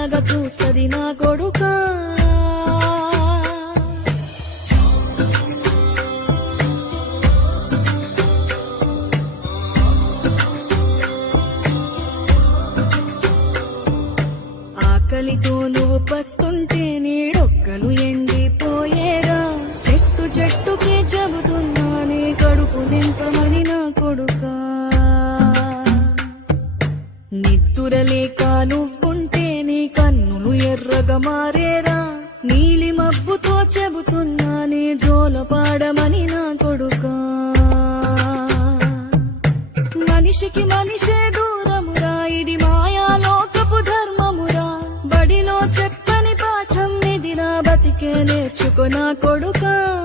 చల్లగా చూస్తది నా కొడుకా. ఆకలితో నువ్వు పస్తుంటే నీడొక్కలు ఎండిపోయేరా. చెట్టు చెట్టుకే చెబుతున్నానే కడుపు నింపమని నా కొడుకా. నిద్దురలేక నువ్వుంటే నీ కన్నులు ఎర్రగా మారేరా. నీలి మబ్బుతో చెబుతున్నానే జోలపాడమని నా కొడుకా. మనిషికి మనిషే